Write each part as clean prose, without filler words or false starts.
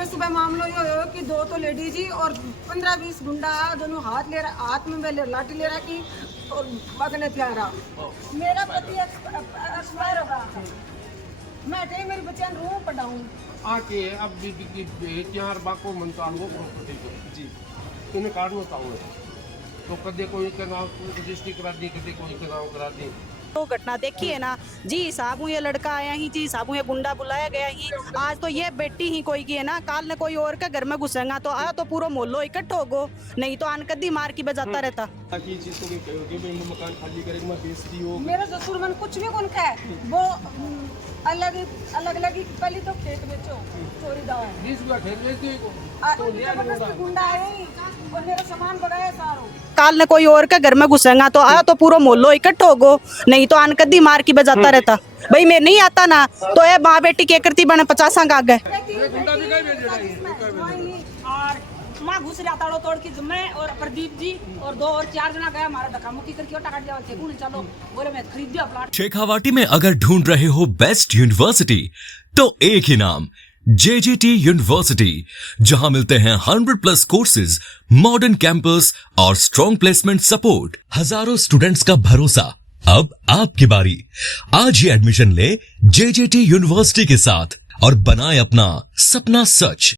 सुबह सुबह मामला ये हो कि दो तो लेडीज ही और 15-20 गुंडा दोनों हाथ में लाठी ले रहा की और बगने प्यारा मेरा पति एक्सपायर होगा। मैं थे मेरी बच्चियां रू पढ़ाऊं आके अब चार बाको मंताल वो प्रॉपर्टी को जी इन्हें कार्ड में ताऊ तो कदे कोई के नाम रजिस्ट्री करा दी कदे कोई के नाम करा दी। तो घटना देखी है ना जी साहब ये लड़का आया ही जी साहब ये गुंडा बुलाया गया ही आज तो ये बेटी ही कोई की है ना काल ने कोई और के घर में घुसेगा तो आया तो पूरा मोहल्लो इकट्ठो होगो नहीं तो आन कदी मार की बजाता रहता। की चीज को कहोगे भाई मकान खाली करेगा मैं बेच दी हो मेरा ससुर मन कुछ भी कौन है वो अलग अलग ही पहले तो खेत बेचो चोरी दावा है 20 गुना ठेर बेच दी को तो जबरदस्ती गुंडा है और मेरा सामान बगाया सारो काल ने कोई और के घर में घुसेगा तो आया तो पूरा मोहल्लो इकट्ठो होगो नहीं तो आन कदी मार की बजाता रहता। भाई मैं नहीं आता ना तो ये माँ बेटी के करती बने 50 का आगे गुंडा भी कहीं भेज रहा और माँ घुस रहा ताड़ो तोड़ की मैं और प्रदीप जी और 2 और 4 जना गया हमारा धक्का मुक्की करके और टाका दिया थे कौन चलो बोले मैं खरीद दिया प्लाट। शेखावाटी में अगर ढूंढ रहे हो बेस्ट यूनिवर्सिटी तो एक ही नाम JJT यूनिवर्सिटी जहां मिलते हैं 100+ कोर्सेज मॉडर्न कैंपस और स्ट्रॉन्ग प्लेसमेंट सपोर्ट हजारों स्टूडेंट्स का भरोसा। अब आपकी बारी आज ही एडमिशन ले JJT यूनिवर्सिटी के साथ और बनाए अपना सपना सच।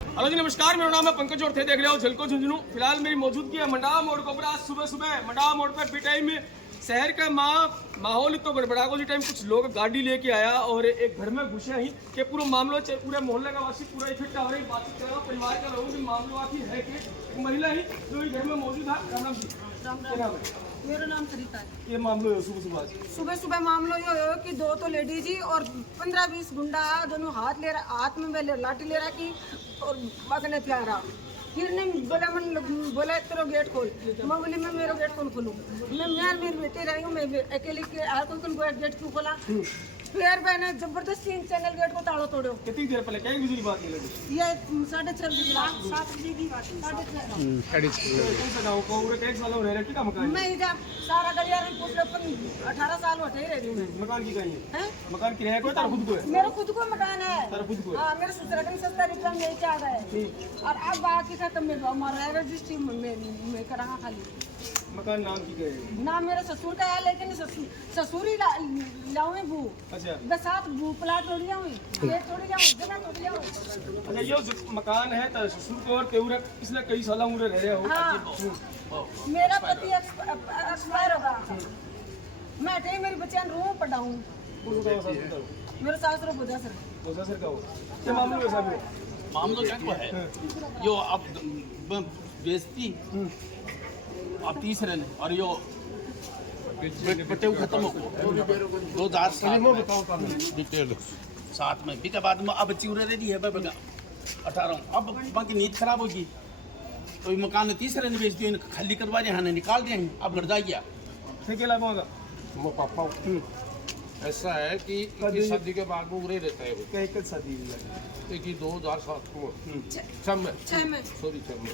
हेलो जी नमस्कार मेरा नाम है पंकज और थे देख रहे हो झलको झुंझुनू। फिलहाल मेरी मौजूदगी है मंडावा मोड़ के ऊपर। आज सुबह सुबह मंडावा मोड़ पर टाइम में शहर का माहौल तो गड़बड़ा को टाइम कुछ लोग गाड़ी लेके आया और एक घर में घुसे ही कि पूरा मामला पूरे मोहल्ले का वासी पूरा इकट्ठा हो रही बातचीत कर रहा हूँ परिवार का लोगों की मामला आती है कि एक महिला ही जो इस घर में मौजूद है। राम राम जी क्या नाम है? मेरा नाम सरिता है। ये मामला है सुबह सुबह सुबह मामला ये हो कि दो तो लेडीज ही और 15-20 गुंडा दोनों हाथ में लाठी ले रहा की और बगने प्यारा फिर ने बोला मन बोला तेरा गेट खोल मैं बोली मैं मेरा गेट कौन खोलूँ मैं मेरी बेटी रही हूँ मैं अकेले के कौन गेट क्यों खोला फिर मैंने जबरदस्ती चैनल गेट को ताड़ो तोड़ो। कितनी देर पहले क्या गुजरी बात ये लगी? ये 6:30 बजे की बात 7:30 मैं इधर सारा गलियारा पूछ लो 18 साल होते ही रही हूँ। मकान की कहीं हैं? मकान किराया को तार खुद को है? मेरा खुद को मकान है। तारा खुद को है? हाँ मेरे ससुर का 70 रिटर्न नहीं चाह गए और अब बाकी खत्म में हमारा रजिस्ट्री में कराना खाली मकान नाम की कहे नाम मेरे ससुर का है लेकिन ससुर ही लाऊं बू अच्छा बसात बू प्लाट तोड़ जाऊं ये तोड़ जाऊं जगह तोड़ जाऊं। अच्छा ये जो मकान है तो ससुर को और केवरा पिछले कई साल उम्र रह रहे हो। हाँ मेरा पति एक्सपायर होगा। मैं थे मेरी बच्चियां रू पढ़ाऊं मेरे सासुर बुझा सर का हो क्या मामला वैसा भी मामला क्या है यो अब बेइज्जती अब तीसरे ने और यो बटे खत्म हो 2007 में बीते बाद में अब चिवरे रेडी है बगा 18 अब बाकी नींद खराब होगी तो ये मकान तीसरे ने बेच दिया खाली करवा दिया ने निकाल दिया अब घर जा गया ठेके लगा वो पापा ऐसा है कि इस शादी के बाद में उरे रहता है वो कहीं कल शादी एक ही 2007 में 6 में सॉरी 6 में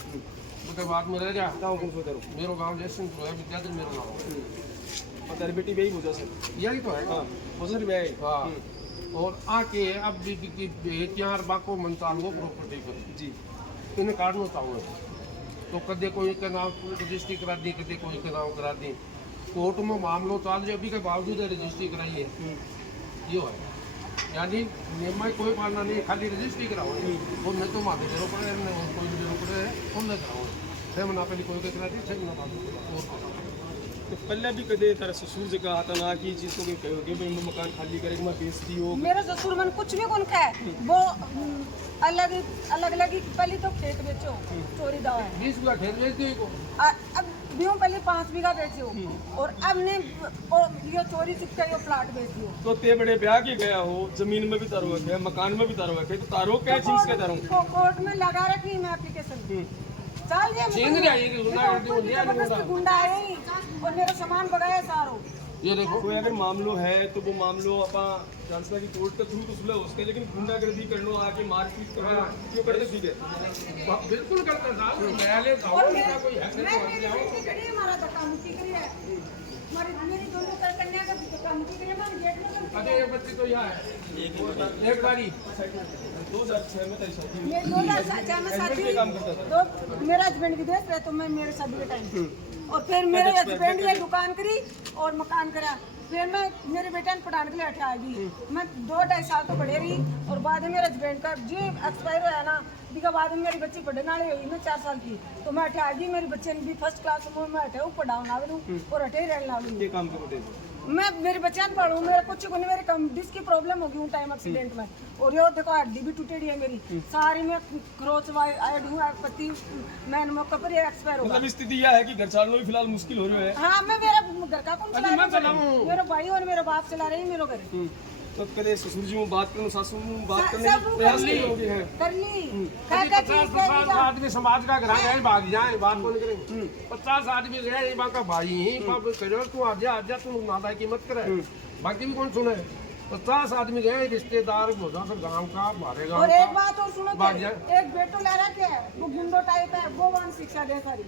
उसके बाद में रह जा गाँव कौन सा करूँ मेरो गांव जयसिंहपुर है विद्याधर मेरो गाँव तेरी बेटी वही मुझे सर यही तो है। हाँ मुझे भी है हाँ और आके अब चार बाको मंताल वो प्रॉपर्टी को जी इन्हें कार्ड में ताऊ तो कदे कोई के नाम रजिस्ट्री करा दी कदे कोई के नाम करा दी कोर्ट में मामलो चाल जो अभी के बावजूद रजिस्ट्री कराई है यो है यानी नियम में कोई पालना नहीं खाली रजिस्ट्री कराओ वो नहीं तो माथे जरूर पड़े और कोई जरूर पड़े है नहीं कराओ 6 महीना पहले कोई के करा दी 6 महीना बाद तो पहले भी कदे तारा ससुर से कहा था ना कि चीज को कहोगे भाई मकान खाली करेगा मैं बेच दी हो मेरा ससुर मन कुछ भी कौन है वो अलग ही पहले तो खेत बेचो चोरी दावा है 20 गुना ठेर बेच दी को अब बियों पहले 5 बीघा बेचे हो और अब ने ये चोरी चुपके ये प्लाट बेच दियो तो ते बड़े ब्याह के गया हो जमीन में भी तारो है मकान में भी तारो है तो तारो क्या चीज के तारो कोर्ट में लगा रखी मैं एप्लीकेशन चल ये चेंज जाएगी गुंडा गुंडा है और मेरा सामान बगाया सारो ये देखो कोई अगर मामलो है तो वो मामलो अपा चांसला की कोर्ट के थ्रू तो सुलह हो सके, लेकिन गुंडागर्दी करनो आके मारपीट करना क्यों करते? ठीक है, बिल्कुल करते साहब, न्यायालय और जाओ, मैं इसका कोई है मैं नहीं, मेरी बेटी खड़ी है, हमारा धक्का मुक्की करी है, मेरी दोनों कन्या का धक्का मुक्की करी है, हमारे गेट में तो अरे ये बच्ची तो यहाँ है, एक बारी 2006 में तय शादी हुई। मैं 2006 में शादी हुई, तो मेरा हस्बैंड विदेश रहे, तो मैं मेरे शादी के टाइम, और फिर मेरे हस्बैंड ने दुकान करी और मकान करा, फिर मैं मेरे बेटे ने पढ़ाने के लिए हटा गई, मैं 2-2.5 साल तो पढ़े रही, और बाद में मेरे हस्बैंड का जी एक्सपायर होया ना, इसके बाद में मेरी बच्ची पढ़ने वाली हुई, मैं 4 साल की, तो मैं हटा गई, मेरी बच्चे ने भी फर्स्ट क्लास में मैं हटे हूँ, पढ़ाऊँ ना और हटे ही रहने लगी। ये काम करो मैं मेरे बच्चे ने पढ़ूँ, मेरे कुछ को नहीं, मेरे कम डिस्क की प्रॉब्लम हो गई हूँ टाइम एक्सीडेंट में, और ये देखो हड्डी भी टूटेड़ी है मेरी सारी, मैं क्रोच आयड हूँ, पति मैंने मौके पर एक्सपायर हो गया। मतलब स्थिति यह है कि घर चलाना भी फिलहाल मुश्किल हो रहा है। हाँ, मैं मेरा घर का कौन चला रहा है, मेरा भाई और मेरा बाप चला रहे हैं मेरे घर। तो कदे ससुर जी में बात करूं, सासू में बात करने सब के प्रयास नहीं हो गए हैं। कर ली, कहते ठीक है, 50 आदमी समाज का घर है, भाग जाए, बात कौन करेंगे? 50 आदमी गए, ये बात का भाई ही कब करो, तू आजा तू नादा की मत करे, बाकी भी कौन सुने? 50 आदमी गए, रिश्तेदार होगा फिर गांव का, हमारे गांव और एक का, बात और सुनो, भाग जाए। एक बेटो ले रहा क्या है, वो गुंडो टाइप है, वो वन शिक्षा दे सारी,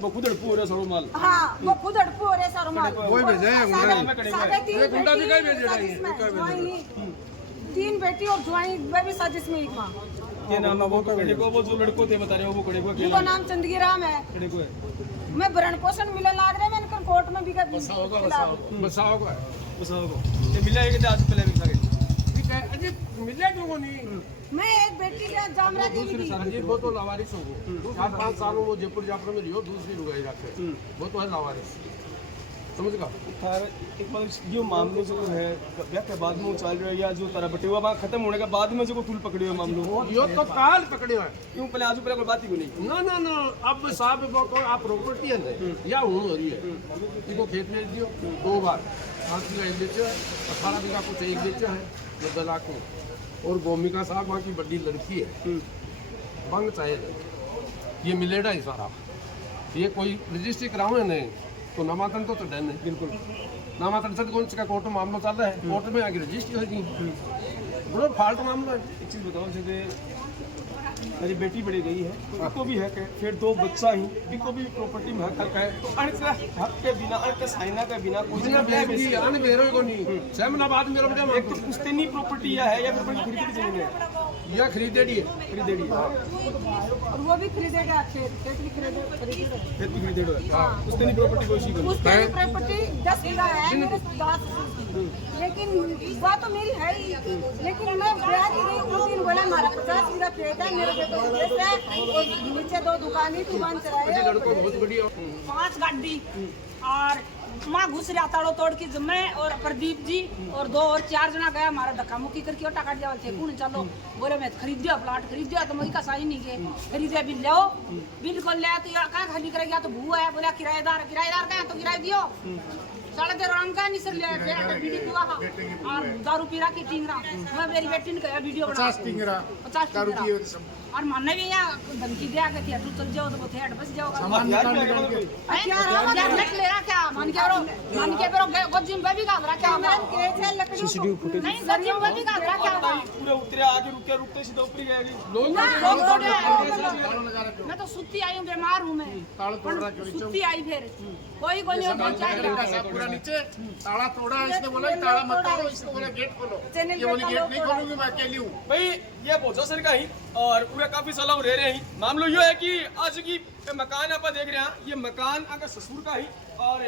वो खुद अड़पू हो रहा सारो माल। हाँ, वो खुद अड़पू हो रहे सारो माल, वही भेजे हैं, साढ़े 3 गुंडा भी कहीं भेजे साजिश में, ज्वाइं 3 बेटी और ज्वाइं वे भी साजिश में, एक माँ, ये नाम है वो कड़े को, वो जो लड़को थे बता रहे हो, वो कड़े को उनका नाम चंदगी राम है, कड़े को है। मैं भरण पोषण मिले लाग रहे, मैंने कोर्ट में भी कर बसाओ का बसाओ को ये मिला है कि आज पहले मिला गया। ठीक है, अजी मिले क्यों नहीं? मैं एक बेटी के जामरा की भी अजी वो तो लावारिस हो गए, 7-5 सालों वो जयपुर जापुर में रियो, दूसरी रुगाई रखे, वो तो है लावारिस, समझ गा? एक बार जो मामले जो है ब्याह के बाद में चल रहा है, या जो तारा बटे हुआ खत्म होने के बाद में जो तुल पकड़े हुए मामलों यो तो काल पकड़े हैं, क्यों पहले आज पहले कोई बात ही क्यों नहीं? ना ना ना, अब साहब वो को आप प्रॉपर्टी है ना, या हो रही है, इनको खेत बेच दियो 2 बार, 5 बीघा एक बेचा है, 18 बीघा कुछ एक बेचा है, 10 लाख में, और भूमिका साहब वहाँ की बड़ी लड़की है, बंग चाहिए, ये मिलेगा ही सारा, ये कोई रजिस्ट्री कराओ है नहीं, तो नामांकन तो डन है, बिल्कुल नामांकन से कौन सा कोर्ट में मामला चल रहा है, कोर्ट में आगे रजिस्ट्री होगी, बड़ा फाल्ट मामला है। एक चीज़ बताओ, जैसे मेरी बेटी बड़ी गई है, उनको भी हक है, फिर 2 बच्चा ही इनको भी प्रॉपर्टी में हक है, तो अण के हक के बिना, अण के साइना के बिना कोई बिना बेटी आने बेरो को नहीं, सहमनाबाद मेरा बजा एक तो पुश्तैनी प्रॉपर्टी है या फिर बड़ी खरीदी की जमीन है, या खरीदेड़ी है, खरीदेड़ी है, और वो भी खरीदेगा, खेत भी खरीदेगा, खेत भी खरीदेड़ो है, पुश्तैनी प्रॉपर्टी कोई चीज़ उसकी प्रॉपर्टी 10 बीघा है मेरे 10, लेकिन वो तो मेरी है ही, लेकिन मैं ब्याह की गई उस दिन बोला हमारा 50 बीघा खेत है, मेरे बेटे को देश है, और नीचे 2 दुकानें तू बन चलाए, लड़को बहुत बढ़िया 5 गाड़ी और माँ घुस रहा ताड़ो तोड़ की जमे, और प्रदीप जी और 2 और 4 जना गया हमारा धक्का मुक्की करके टाका दिया थे, कौन चलो बोले मैं खरीद दिया प्लाट, खरीद दिया, तो मैं का साइन नहीं के खरीदे, बिल लो, बिल को ले तो यार कहाँ खाली करेगा, तो भू है, बोला किराएदार का तो किराया दियो, 3.5 राम का नहीं सर ले वीडियो दुआ और दारू पीरा की टिंगरा, मैं मेरी बेटी ने कहा वीडियो बना 50 टिंगरा और मानने भी यहाँ धमकी दिया कि तू चल जाओ तो वो थे बस जाओगा, ले रहा क्या मान के गोजिम पे भी गाल रहा क्या, नहीं गोजिम पे भी गाल रहा क्या, पूरे उतरे आगे रुकते सीधा ऊपर गए, मैं तो सुत्ती आई हूँ, बीमार हूँ मैं, सुत्ती आई, फिर कोई नहीं पूरा नीचे ताला तोड़ा, इसने बोला ताला मत तोड़ो, इसने बोला गेट खोलो, ये बोली गेट नहीं खोलूंगी, मैं अकेली हूँ। भाई ये भोजा सर का ही और पूरे काफी साल रह रहे हैं, मामलो ये है कि आज की मकान आप देख रहे हैं, ये मकान अगर ससुर का ही, और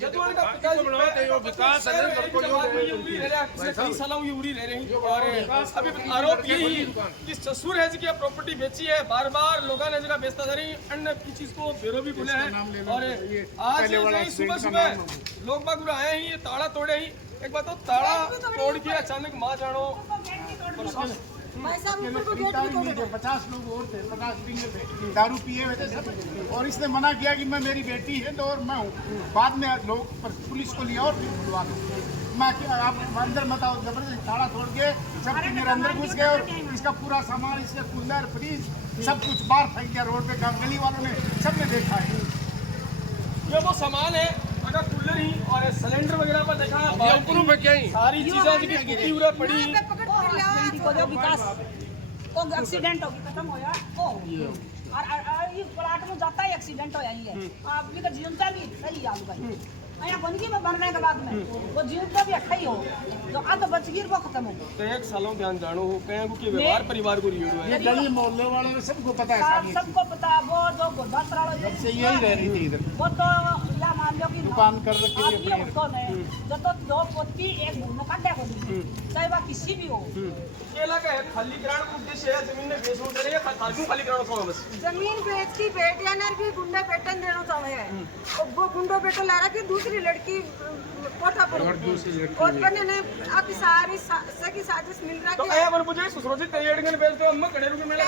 जतवान का पिताजी विकास है, कई सालों ये उड़ी रह रहे हैं, और अभी आरोप ये ही कि ससुर है जी प्रॉपर्टी बेची है, बार बार लोगों ने जगह बेचता जा रही, अन्य की चीज को बेरो भी खुले हैं, और आज सुबह सुबह लोग बाग आए हैं, ये ताला तोड़े ही, एक बात तो ताला तोड़ के अचानक माँ जानो पैसा ऊपर को गेट भी तोड़ दो। 50 लोग और थे, 50 पीने थे, दारू पिए हुए थे सब, और इसने मना किया कि मैं मेरी बेटी है तो और मैं हूँ, बाद में लोग पुलिस को लिया और फिर बुलवा दो, मैं आप अंदर मत आओ, जबरदस्ती ताला तोड़ के सब मेरे अंदर घुस गए, और इसका पूरा सामान, इसके कूलर फ्रीज सब कुछ बाहर फेंक दिया रोड पे, गली वालों ने सबने देखा है। ये वो सामान है, अगर अंदर ही और सिलेंडर वगैरह पर देखा ऊपरों पे क्या ही सारी चीजें जी टूटी हुई पड़ी को जो विकास वो एक्सीडेंट हो गया खत्म होया और ये प्लाट में जाता है एक्सीडेंट हो यही है आप भी का जीवन का भी सही आलू भाई आया बनगी में बनने के बाद में वो जीवन का भी अच्छा ही हो जो आ तो बच गिर वो खत्म हो तो एक सालों ध्यान जानो हो कहीं को कि व्यवहार परिवार को रियोड़ है ये गली मोहल्ले वालों को सबको पता है सारी सबको पता वो जो गोदाम वाला से यही रह रही थी इधर वो तो या मान लो कि दुकान कर रखी थी अपनी उसको ने जो तो दो पोती एक भून काटे को चाहे वह किसी भी हो केला का है खाली ग्राउंड का उद्देश्य है जमीन में बेचना चाहिए खाली खाली ग्राउंड को बस जमीन बेच की बेटियां ने भी गुंडे बेटन देना चाहिए और वो गुंडो बेटो ला रहा कि दूसरी लड़की कोठा पर और बने ने आपकी सारी सगी साजिश मिल रहा तो आया बन मुझे सुसरोजित तैयारी बेच दो अम्मा खड़े रुके मेला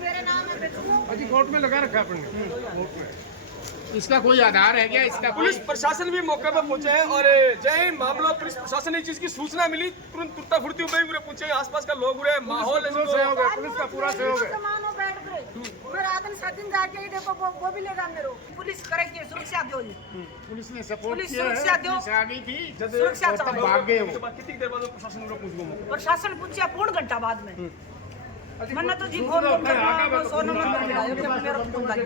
मेरे नाम है बेटू अभी कोर्ट में लगा रखा अपने कोर्ट में इसका कोई आधार है क्या इसका पुलिस प्रशासन भी मौके पर पहुंचे हैं और जय मामला पुलिस प्रशासन ने इस चीज की सूचना मिली तुरंत तुरता फुर्ती हुए पूरे पहुंचे आसपास का लोग पूरे माहौल सहयोग है पुलिस का पूरा सहयोग है सामान बैठ गए मैं रात में 7 दिन जाके देखो वो भी लेगा मेरे पुलिस करेगी सुरक्षा दो पुलिस ने सपोर्ट पुलिस किया सुरक्षा है दो। पुलिस आ गई थी जब सुरक्षा तब चाहिए। भाग गए वो कितनी देर बाद प्रशासन को पहुंच गए प्रशासन पूछा पूर्ण घंटा बाद में मैंने तो जी फोन करना 100 नंबर पर मिलायो कि मेरा फोन लगी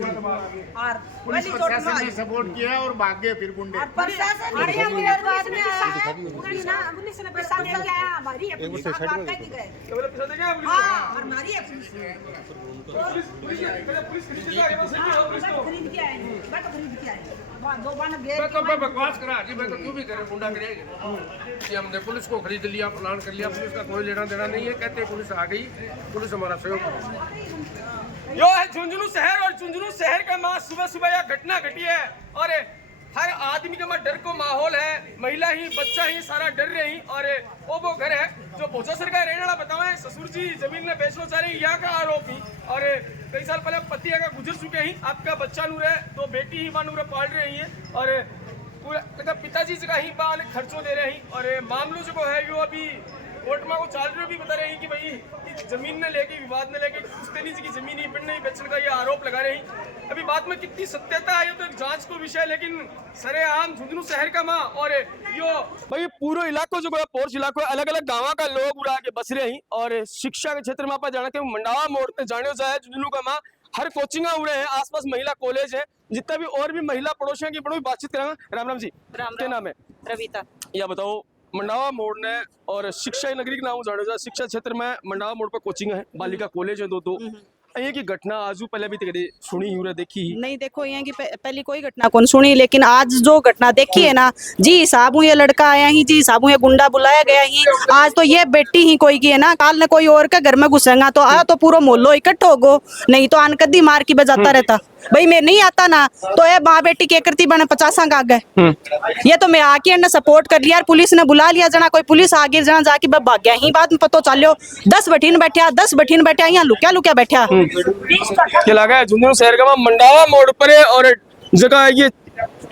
और पुलिस पहली प्रशासन ने सपोर्ट किया और भाग गए फिर गुंडे प्रशासन अरे मेरे बाद में आया पुलिस ने प्रशासन क्या है हमारी है पुलिस बात कह के गए केवल पिछले क्या हां और हमारी है पुलिस खरीद के आए पुलिस खरीद के आए मैं तो खरीद के आए वहां दो बार गेट मैं तो बकवास करा जी मैं तो क्यों भी करे गुंडा करेगा कि हमने पुलिस को खरीद लिया प्लान कर लिया पुलिस का कोई लेना देना नहीं है कहते पुलिस आ गई पुलिस हमारा सहयोग करेगी यो है झुंझुनू शहर और झुंझुनू शहर का मां सुबह सुबह यह घटना घटी है और हर आदमी के मां डर को माहौल है महिला ही बच्चा ही सारा डर रहे ही और वो घर है जो भोजासर का रहने वाला बताओ ससुर जी जमीन में बेचना चाह रहे यहाँ का आरोप ही और कई साल पहले पति का गुजर चुके ही आपका बच्चा नूर है तो बेटी ही नूर पाल रही है और पूरा पिताजी का ही बाल खर्चों दे रहे हैं और मामलों जो है यो अभी कोर्ट में को चाल रहे भी बता रहे हैं कि भाई जमीन ने लेके विवाद ने लेके पुश्तैनी जी की जमीन ही पिंड नहीं बेचने का ये आरोप लगा रहे हैं अभी बात में कितनी सत्यता है ये तो एक जांच को विषय लेकिन सरेआम झुंझुनू शहर का माँ और यो भाई पूरा इलाको जो पोर्च इलाको अलग अलग गाँव का लोग उड़ा के बस रहे हैं और शिक्षा के क्षेत्र में आप जाना के मंडावा मोड़ पे जाने जाए झुंझुनू का माँ हर कोचिंग उड़े हैं आसपास महिला कॉलेज है जितना भी और भी महिला पड़ोसियों की बड़ी बातचीत करेंगे राम राम जी क्या नाम है रविता या बताओ मंडावा मोड़ ने और शिक्षा नगरी के नाम जाने जाए शिक्षा क्षेत्र में मंडावा मोड़ पर कोचिंग है बालिका कॉलेज है दो ये की घटना आजू पहले भी कभी सुनी ही देखी नहीं देखो ये की पहली कोई घटना कौन सुनी लेकिन आज जो घटना देखी है ना जी साहब ये लड़का आया ही जी साहब ये गुंडा बुलाया गया ही आज तो ये बेटी ही कोई की है ना काल ने कोई और के घर में घुसेगा तो आ तो पूरा मोहल्लो इकट्ठा होगो नहीं तो अनकदी मार की बजाता रहता भाई मैं नहीं आता ना तो ये माँ बेटी के करती बने 50 का आगे ये तो मैं आके ने सपोर्ट कर लिया पुलिस ने बुला लिया जना कोई पुलिस आगे जना जाके भाग गया ही बाद में पता चलो 10 बठीन बैठा यहाँ लुक्या लुक्या बैठा क्या लगा है झुंझुनू शहर का मंडावा मोड़ पर है और जगह ये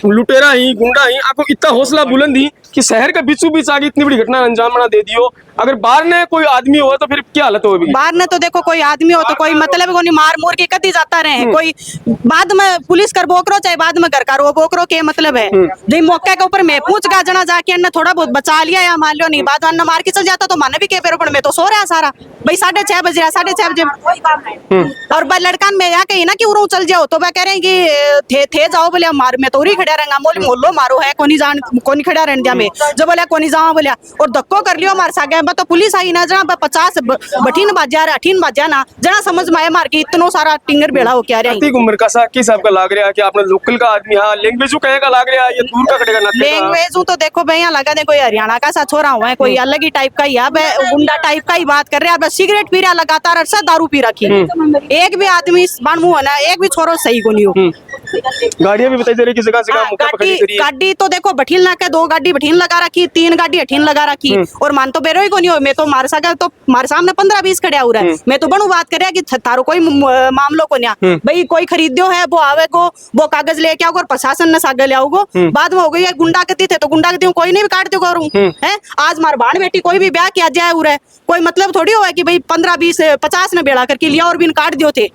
लुटेरा ही गुंडा ही आपको इतना हौसला बुलंद ही कि शहर के बीचों बीच आगे इतनी बड़ी घटना अंजाम बना दे दियो अगर बाहर ने कोई आदमी हो तो फिर क्या हालत होगी बाहर ने तो देखो कोई आदमी हो तो कोई मतलब कोई मार मोर के कदी जाता रहे कोई बाद में पुलिस कर बोकरो चाहे बाद में घर का रो बोकरो के मतलब है जो मौके के ऊपर मैं पूछ गा जना जाके अन्ना थोड़ा बहुत बचा लिया या मान लो नहीं बाद अन्ना मार के चल जाता तो माने भी के पेरो पर मैं तो सो रहा सारा भाई 6:30 बज रहा 6:30 बजे और लड़का में यहाँ कही ना कि उरो चल जाओ तो वह कह रहे हैं कि थे जाओ बोले मार में तो उरी खड़ा रहेगा मोल मोहल्लो मारो है कोनी जान कोनी खड़ा रहने दिया मैं जो बोला कोनी जाओ बोलिया और धक्को कर लियो मार सागे तो पुलिस आई ना जना 50 बठीन बाजा 18 बाजा ना जना समझ में आया मार के इतना सारा टिंगर बेड़ा हो क्या रही उम्र का सा किस आपका लाग रहा है कि आपने लोकल का आदमी हां लैंग्वेज कहे का लाग रहा है ये दूर का कटेगा ना लैंग्वेज तो देखो भाई यहाँ लगा दे कोई हरियाणा का सा छोरा हुआ है कोई अलग ही टाइप का ही है गुंडा टाइप का ही बात कर रहे हैं सिगरेट पी रहा लगातार अरसा दारू पी रखी एक भी आदमी बानमू है ना एक भी छोरो सही को नहीं हो गाड़ियां भी बताई दे रही कि जगह गाड़ी तो देखो बठीन ना के 2 गाड़ी बठीन लगा रखी 3 गाड़ी हठीन लगा रखी और मान तो बेरो ही को नहीं हो मैं तो मार सका तो मारे सामने 15-20 खड़े हो रहा है मैं तो बनू बात कर रहा कि थारो कोई मामलो को नहीं भाई कोई खरीदो है वो आवे को वो कागज लेके आओ और प्रशासन ने सागे ले आओ बाद में हो गई गुंडा कती थे तो गुंडा कती कोई नहीं भी काट दो करूँ है आज मार बाण बेटी कोई भी ब्याह किया जाए उरे कोई मतलब थोड़ी हो कि भाई 15-20-50 ने बेड़ा करके लिया और भी काट दियो थे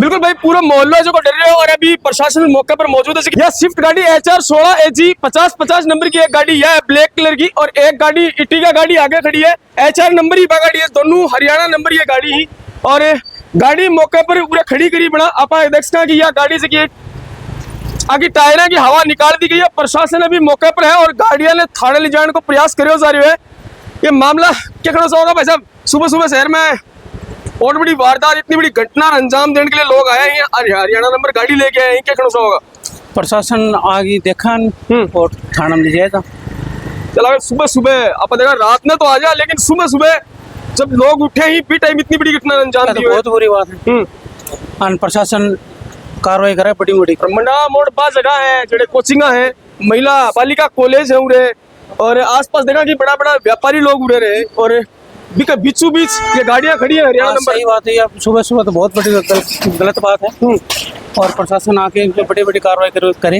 बिल्कुल भाई, पूरा मोहल्ला जो को डर रहे हो और अभी प्रशासन मौके पर मौजूद है। यह स्विफ्ट गाड़ी HR 16 AG 5050 नंबर की एक गाड़ी है ब्लैक कलर की, और एक गाड़ी इटिगा गाड़ी आगे खड़ी है, HR नंबर ही गाड़ी है, दोनों हरियाणा नंबर ये गाड़ी ही। और गाड़ी मौके पर पूरा खड़ी करी बना आप देख सका कि यह गाड़ी से की आगे टायरों की हवा निकाल दी गई है। प्रशासन अभी मौके पर है और गाड़ियां ने थाने ले जाने को प्रयास करे जा रहे है। ये मामला क्या कहना होगा भाई साहब, सुबह सुबह शहर में और बड़ी वारदात, इतनी बड़ी घटना अंजाम देने के लिए लोग आए हैं, हरियाणा नंबर गाड़ी लेके आए हैं, क्या कहना होगा? प्रशासन आगे देखा और थाना में ले जाएगा। चला सुबह सुबह आप देखा, रात में तो आ जाए, लेकिन सुबह सुबह जब लोग उठे ही भी टाइम इतनी बड़ी घटना अंजाम दी, बहुत बुरी बात है। प्रशासन कार्रवाई करे बड़ी बड़ी। मंडा मोड़ पास जगह है जड़े कोचिंगा है, महिला बालिका कॉलेज है उड़े, और आसपास देखा कि बड़ा बड़ा व्यापारी लोग उड़े रहे, और बीचों बीच ये गाड़ियां खड़ी है हरियाणा नंबर। सही बात है यार, सुबह सुबह तो बहुत बड़ी गलत बात है, और प्रशासन आके बड़ी बड़ी कार्रवाई करे।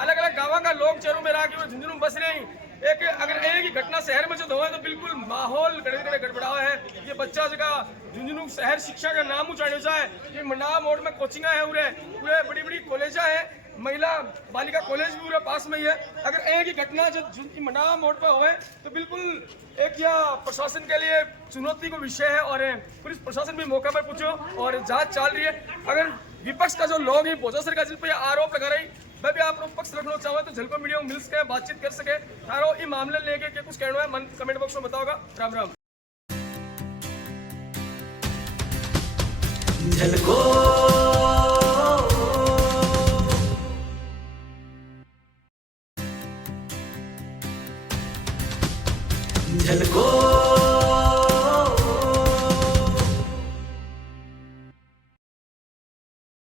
अलग अलग गाँव का लोग चरों में रह के झुंझुनू बस रहे हैं। एक अगर एक ही घटना शहर में जो हुआ तो बिल्कुल माहौल गड़बड़ा है। ये बच्चा जगह झुंझुनू शहर शिक्षा का नाम ऊंचाने है। ये मंडा मोड़ में कोचिंगा है, पूरे बड़ी बड़ी कॉलेजा है, महिला बालिका कॉलेज भी पूरे पास में ही है। अगर एक ही घटना जो मंडा मोड़ पर हुए तो बिल्कुल एक यह प्रशासन के लिए चुनौती का विषय है, और पुलिस प्रशासन भी मौके पर पहुंचो और जांच चल रही है। अगर विपक्ष का जो लोग हैं भोजा सरकार जिन पर आरोप लगा रही, मैं भी आप पक्ष रखना चाहूँ तो झलको मीडिया में मिल सके, बातचीत कर सके, तारो ये मामले लेके क्या कुछ कहना है मन कमेंट बॉक्स में बताओगा। राम राम। झलको